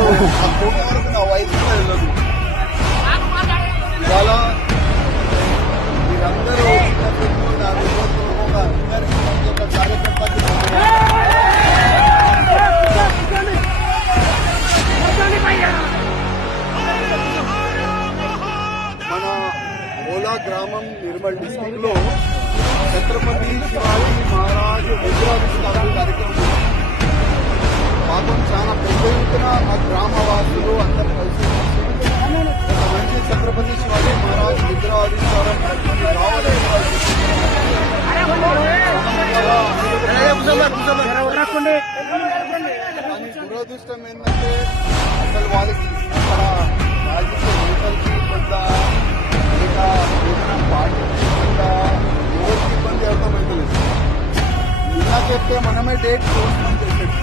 వరకు నా వయసు కూడా వెళ్ళదు. ఇవాళ మీరందరూ అందరికీ ఒక కార్యకర్తకి మన ఓలా గ్రామం నిర్మల్ డిస్ట్రిక్ట్ లో ఛత్రపతి శివాజీ మహారాజ్ విగ్రహావిష్కరణ కార్యక్రమం పాపం చాలా పెద్ద ఎత్తున మా గ్రామవాసులు అందరూ కలిసి ఒక మంచి ఛత్రపతి శివాజీ మహారాజ్ విగ్రహావిష్కరణ రావాలని కానీ దురదృష్టం ఏంటంటే అసలు వాళ్ళకి అక్కడ రాజకీయ నేతలకి కొంత లేక ఏదైనా పార్టీకి కొంత ఎవరికి ఇబ్బంది అర్థమైతలేదు. ఇలా చెప్తే మనమే డేట్ పోస్ట్పోన్ చేసేది.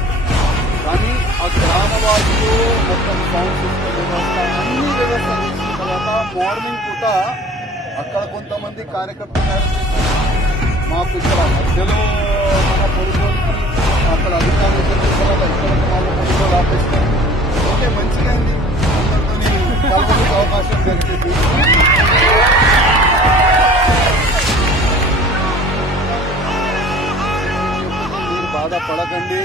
కానీ ఆ గ్రామవాసులు మొత్తం సౌండ్ సిస్టమ్ వ్యవస్థ అన్ని వ్యవస్థ చేసిన తర్వాత మార్నింగ్ పూట అక్కడ కొంతమంది కార్యకర్తలు మాకు ఇక్కడ మధ్యలో మన పొరుగులకి అక్కడ అధికారులు చెప్పిన తర్వాత ఇక్కడ వాళ్ళ పొరుగులు ఆపేస్తారు. ఓకే, మంచిగా అయింది, అందరితో కలవడానికి అవకాశం దొరికింది. మీరు బాధపడకండి,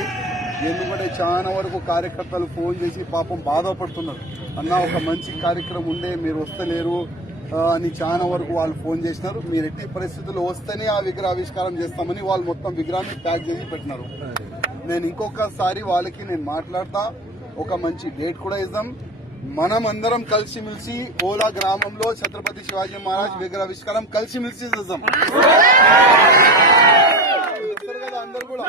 ఎందుకంటే చాలా వరకు కార్యకర్తలు ఫోన్ చేసి పాపం బాధపడుతున్నారు. అన్న ఒక మంచి కార్యక్రమం ఉండే మీరు వస్తలేరు అని చాలా వరకు వాళ్ళు ఫోన్ చేసినారు. మీరు ఎట్టి పరిస్థితుల్లో వస్తేనే ఆ విగ్రహావిష్కారం చేస్తామని వాళ్ళు మొత్తం విగ్రహాన్ని ప్యాక్ చేసి పెట్టినారు. నేను ఇంకొకసారి వాళ్ళకి నేను మాట్లాడతా, ఒక మంచి డేట్ కూడా ఇద్దాం. మనం అందరం కలిసిమెలిసి ఓలా గ్రామంలో ఛత్రపతి శివాజీ మహారాజ్ విగ్రహావిష్కారం కలిసిమెలిసి చేద్దాం. అందరు కూడా